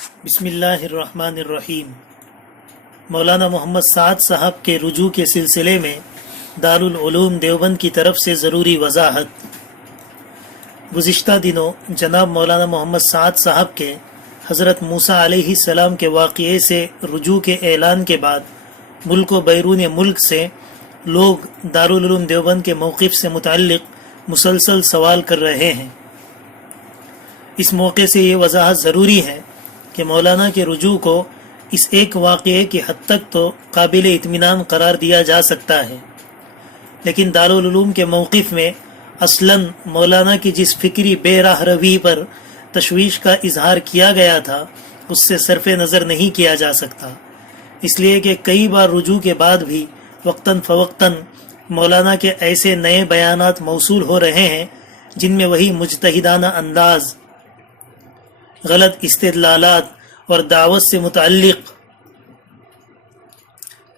بسم اللہ الرحمن الرحیم۔ مولانا محمد سعد صاحب کے رجوع کے سلسلے میں دارالعلوم دیوبند کی طرف سے ضروری وضاحت۔ گزشتہ دنوں جناب مولانا محمد سعد صاحب کے حضرت موسیٰ علیہ السلام کے واقعے سے رجوع کے اعلان کے بعد ملک و بیرون ملک سے لوگ دارالعلوم دیوبند کے موقف سے متعلق مسلسل سوال کر رہے ہیں۔ اس موقع سے یہ وضاحت ضروری ہے کہ مولانا کے رجوع کو اس ایک واقعے کی حد تک تو قابل اطمینان قرار دیا جا سکتا ہے، لیکن دارالعلوم کے موقف میں اصلاً مولانا کی جس فکری بے راہ روی پر تشویش کا اظہار کیا گیا تھا اس سے صرف نظر نہیں کیا جا سکتا، اس لیے کہ کئی بار رجوع کے بعد بھی وقتاً فوقتاً مولانا کے ایسے نئے بیانات موصول ہو رہے ہیں جن میں وہی مجتہدانہ انداز، غلط استدلالات اور دعوت سے متعلق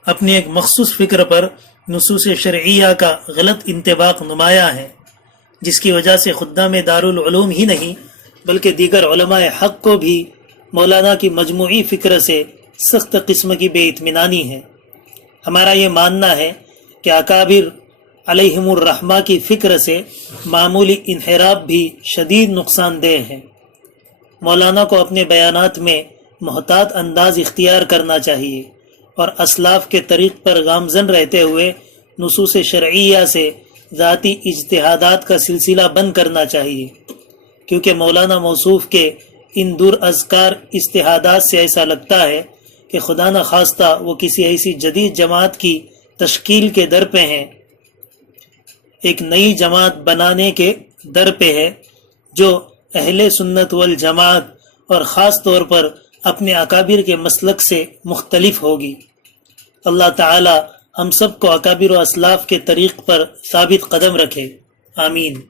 اپنی ایک مخصوص فکر پر نصوص شرعیہ کا غلط انطباق نمایاں ہے، جس کی وجہ سے خدام دارالعلوم ہی نہیں بلکہ دیگر علماء حق کو بھی مولانا کی مجموعی فکر سے سخت قسم کی بے اطمینانی ہے۔ ہمارا یہ ماننا ہے کہ اکابر علیہم الرحمہ کی فکر سے معمولی انحراف بھی شدید نقصان دہ ہے۔ مولانا کو اپنے بیانات میں محتاط انداز اختیار کرنا چاہیے اور اسلاف کے طریق پر گامزن رہتے ہوئے نصوص شرعیہ سے ذاتی اجتہادات کا سلسلہ بند کرنا چاہیے، کیونکہ مولانا موصوف کے ان دور اذکار اجتہادات سے ایسا لگتا ہے کہ خدا نخواستہ وہ کسی ایسی جدید جماعت کی تشکیل کے در پہ ہیں، ایک نئی جماعت بنانے کے در پہ ہے جو اہل سنت والجماعت اور خاص طور پر اپنے اکابر کے مسلک سے مختلف ہوگی۔ اللہ تعالی ہم سب کو اکابر و اسلاف کے طریق پر ثابت قدم رکھے، آمین۔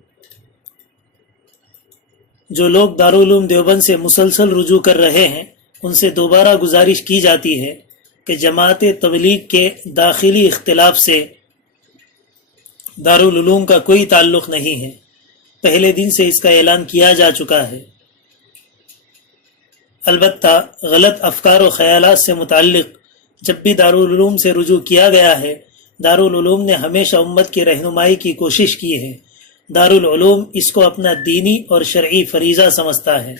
جو لوگ دارالعلوم دیوبند سے مسلسل رجوع کر رہے ہیں ان سے دوبارہ گزارش کی جاتی ہے کہ جماعت تبلیغ کے داخلی اختلاف سے دارالعلوم کا کوئی تعلق نہیں ہے، پہلے دن سے اس کا اعلان کیا جا چکا ہے۔ البتہ غلط افکار و خیالات سے متعلق جب بھی دارالعلوم سے رجوع کیا گیا ہے، دارالعلوم نے ہمیشہ امت کی رہنمائی کی کوشش کی ہے۔ دارالعلوم اس کو اپنا دینی اور شرعی فریضہ سمجھتا ہے۔